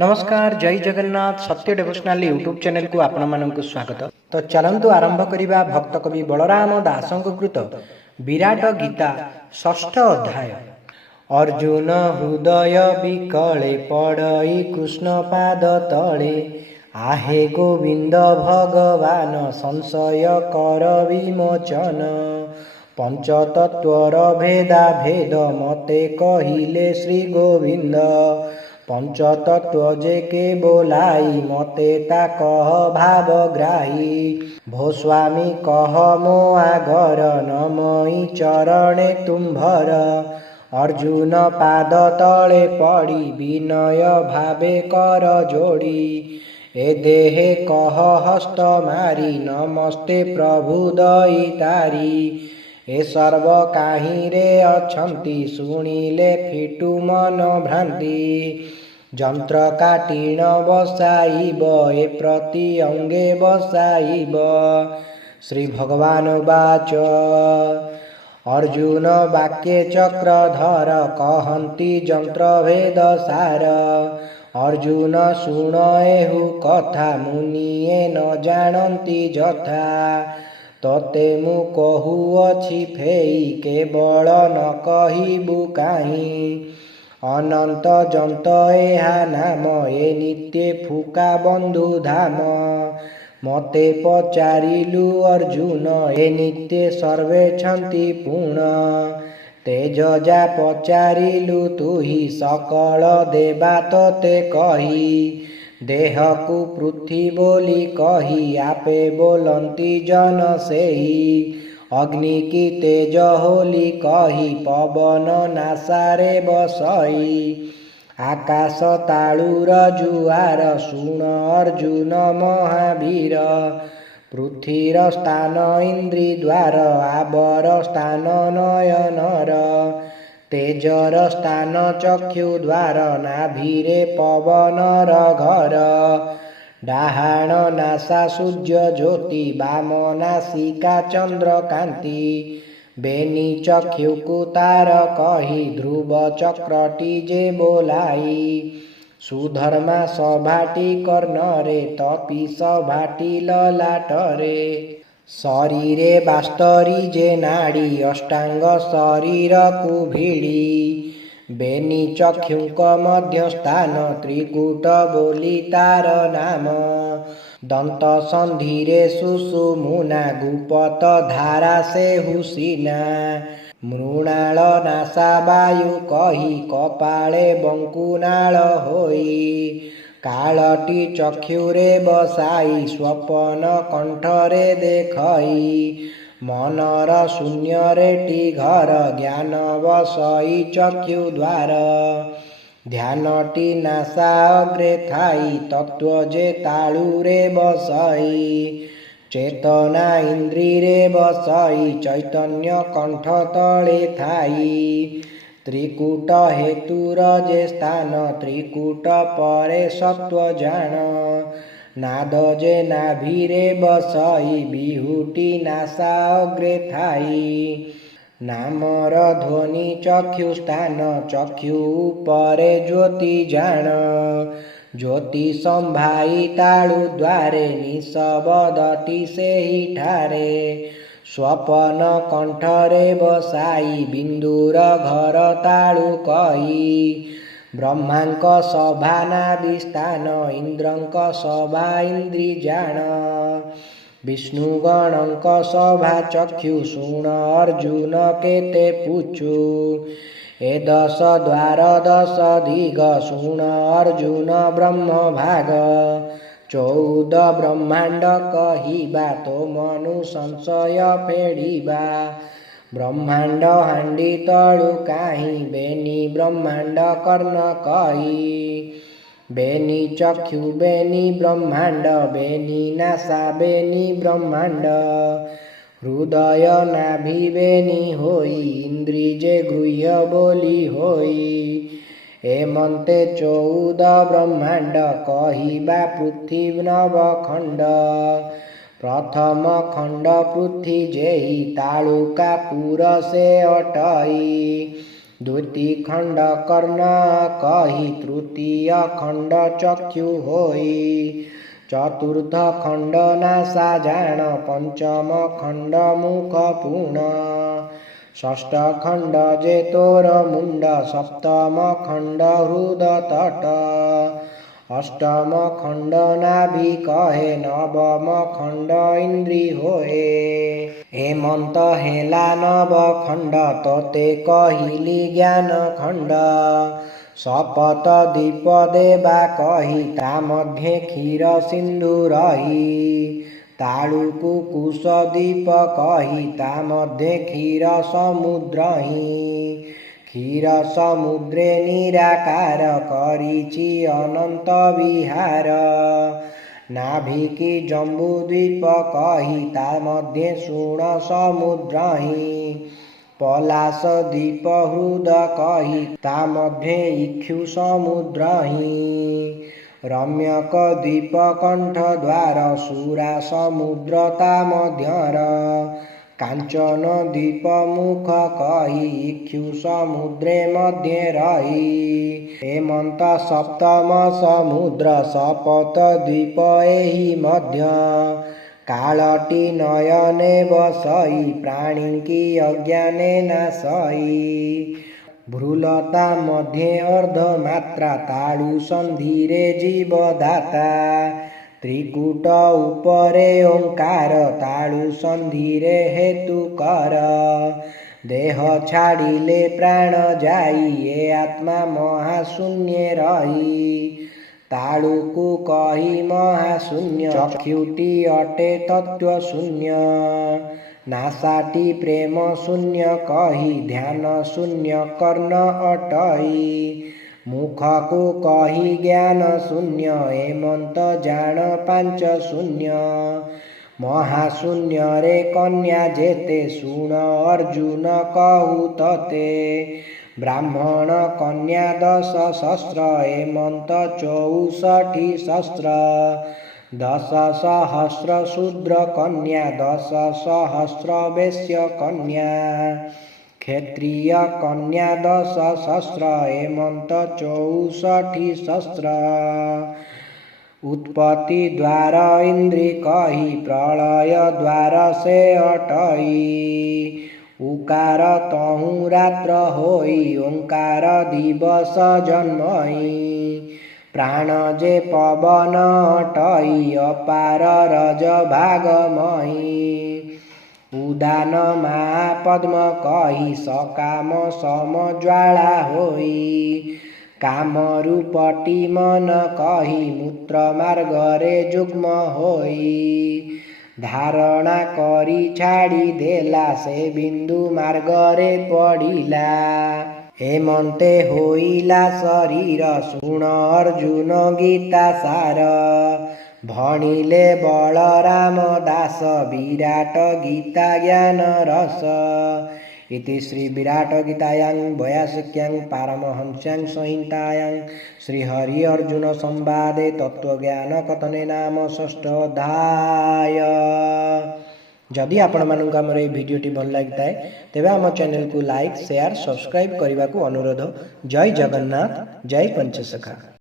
नमस्कार जय जगन्नाथ सत्य डेवोशनाल यूट्यूब चैनल को आपण मानक स्वागत। तो चलंतु आरंभ करिबा भक्त कवि बलराम दासंक कृत विराट गीता षष्ठ अध्याय। अर्जुन हृदय विकले पड़ई कृष्ण पाद तले आहे गोविंद भगवान संशय कर विमोचन पंचतत्वर भेदा भेद मते कहिले श्री गोविंद पंचतत्व जे के बोलाई मते ता कह भावग्राही भो स्वामी कह मो आगर नमई चरणे तुम्भर अर्जुन पाद तले पड़ी विनय भावे कर जोड़ी ए देहे कह हस्त मारी नमस्ते प्रभु दई तारी ए सर्व काहीं रे अछंती शुणिले फिटु मन भ्रांति जंत्र काटीण बसाइब ए प्रति अंगे बसाइब। श्री भगवान वाच अर्जुन वाक्ये चक्रधर कहंती जंत्र भेद सार अर्जुन शुणएहु कथा मुनिए न जानती जथा तते मु कहुअछि फेई केवल न कहिबु काहीं अनंत जंत एहा नाम ए नित्य फुका बंधु धाम मते पचारिलु अर्जुन ए नित्य सर्वे छंती पूर्ण तेज जा पचारिलु तुही सकल देवा तते कही देह को पृथ्वी बोली कही आपे बोलंती जन सेही अग्नि की तेज होली कही पवन नासारे बसई आकाश तालुर जुआर शुण अर्जुन महावीर पृथ्वीर स्थान इंद्री द्वार आबर स्थान नयनर तेजर स्थान चक्षु द्वार नाभिरे पवनर घर डाहाण नासा सूर्य ज्योति बाम नासिका चंद्र कांति बेनी चक्षु कुतार कही ध्रुव चक्रटी जे बोलाई सुधर्मा सभाटी कर्णरे तपी सभाटी ललाटरे शरीरे बास्तरी जे नाड़ी अष्टांग शरीर को भिड़ी बेनी चक्षुक मध्य स्थान त्रिकूट बोली तार नाम दंत संधिरे सुषुमुना गुपत धारा से हुसीना मृणाल नासा वायु कही कपाळे बंकुनाल होई कालटी चक्षुरे बसाई स्वपन कंठरे देखई मनर शून्य रेटी घर ज्ञान बसई चक्षु द्वार ध्यानटी नासा अग्रे थाई तत्व जे तालुरे बसई चेतना इंद्री रे बसई चैतन्य कंठ तले थाई त्रिकूट हेतुर जे स्थान त्रिकूट परे सत्व जान नाद जे नाभिरे बसई बिहुटी नासा अग्रे थाई नामर ध्वनि चक्षु स्थान चक्षु परे ज्योति जान ज्योति संभाई तालु द्वारे निशबदटी सेही ठारे स्वपन कंठरे बसाई बिंदुर घर तालु कही ब्रह्मांक सभा नाभि स्थान इंद्रंक सभा इंद्री जान विष्णुगणंक सभा चक्षु शुण अर्जुन केते पूछु ए दश द्वार दश दिग शुण अर्जुन ब्रह्म भाग 14 ब्रह्मांड कहिबा तो मनु संशय फेड़िबा ब्रह्मांड हांडी तलु काहीं बेनी ब्रह्मांड कर्ण कही बेनी चक्षु बेनी ब्रह्मांड बेनी नासा बेनी ब्रह्मांड हृदय नाभि बेनी होई इंद्री जे गृह्य बोली होई एमंते 14 ब्रह्मांड कहिबा पृथ्वी नव खंड प्रथम खंड पृथ्वी जेहि तालुका पुर से अटई द्वितीय खंड कर्ण कही तृतीय खंड चक्षु होई चतुर्थ खंड नासा जान पंचम खंड मुख पूर्ण षष्ठ खंड जे तोर मुंड सप्तम खंड हृद तट अष्टम खंड नाभि कहे नवम खंड इंद्री होए हेमंत हेला नव खंड तोते कहिली ज्ञान खंड शपथ दीप देवा कही ता मध्ये क्षीर सिंधु रही तालुकु कुश दीप कही ता मध्ये क्षीर समुद्र ही क्षीर समुद्रे निराकार करिछि अनंत विहार नाभिकी जम्बू द्वीप कही ता मध्ये सुण समुद्र ही पलाश दीप हृद कही ता मध्ये इक्षु समुद्र ही रम्यक द्वीप कंठ द्वार सुरा समुद्र ता मध्यर कांचन द्वीप मुख कही इक्षु समुद्रे मध्ये रही हेमंत सप्तम समुद्र सपत द्वीप एहि मध्य कालटी नयने बसई प्राणी की अज्ञाने नासई भ्रूलता मध्ये अर्धमात्रा ताड़ु संधिरे जीवदाता त्रिकूट उपरे ओंकार ताड़ु संधिरे हेतु कर देह छाड़िले प्राण जाई ये आत्मा महाशून्य रही ताड़ुकु कही महाशून्य चक्षुटी अटे तत्व शून्य नासाटी प्रेम शून्य कही ध्यान शून्य कर्ण अटई मुख को कही ज्ञान शून्य हेमंत जान पांच शून्य महाशून्य रे कन्या जेते सुण अर्जुन कहू तते ब्राह्मण कन्या 10 सहस्र हेमंत 64 सहस्र 10 सहस्र शूद्र कन्या 10 सहस्र वैश्य कन्या क्षत्रिय कन्या 10 सहस्र हेमंत 64 सहस्र उत्पत्ति द्वार इंद्री कही प्रलय द्वार से अटई उकार तहु रात्र होई ओंकार दिवस जन्मई प्राण जे पवन अटई अपार रज भागमई उदान महापद्म कही सकाम सम ज्वाला होई काम रूपटी मन कही मूत्र मार्गरे जुग्म होई धारणा करी छाड़ी देला से बिंदु मार्गरे पड़िला हेमंते होइला शरीर सुण अर्जुन गीता सार भणिले बलराम दास विराट गीता ज्ञान रस इति श्री विराट गीतायां 82 पारमहंस्यां संहितायां श्री हरि अर्जुन संवादे तत्वज्ञान कथने नाम 6ठ अध्याय। जदि आपण मानक आमर ये भिडियोटी भल लगी थाए तेबे आम चैनल को लाइक शेयर सब्सक्राइब करने को अनुरोध। जय जगन्नाथ जय पंचसखा।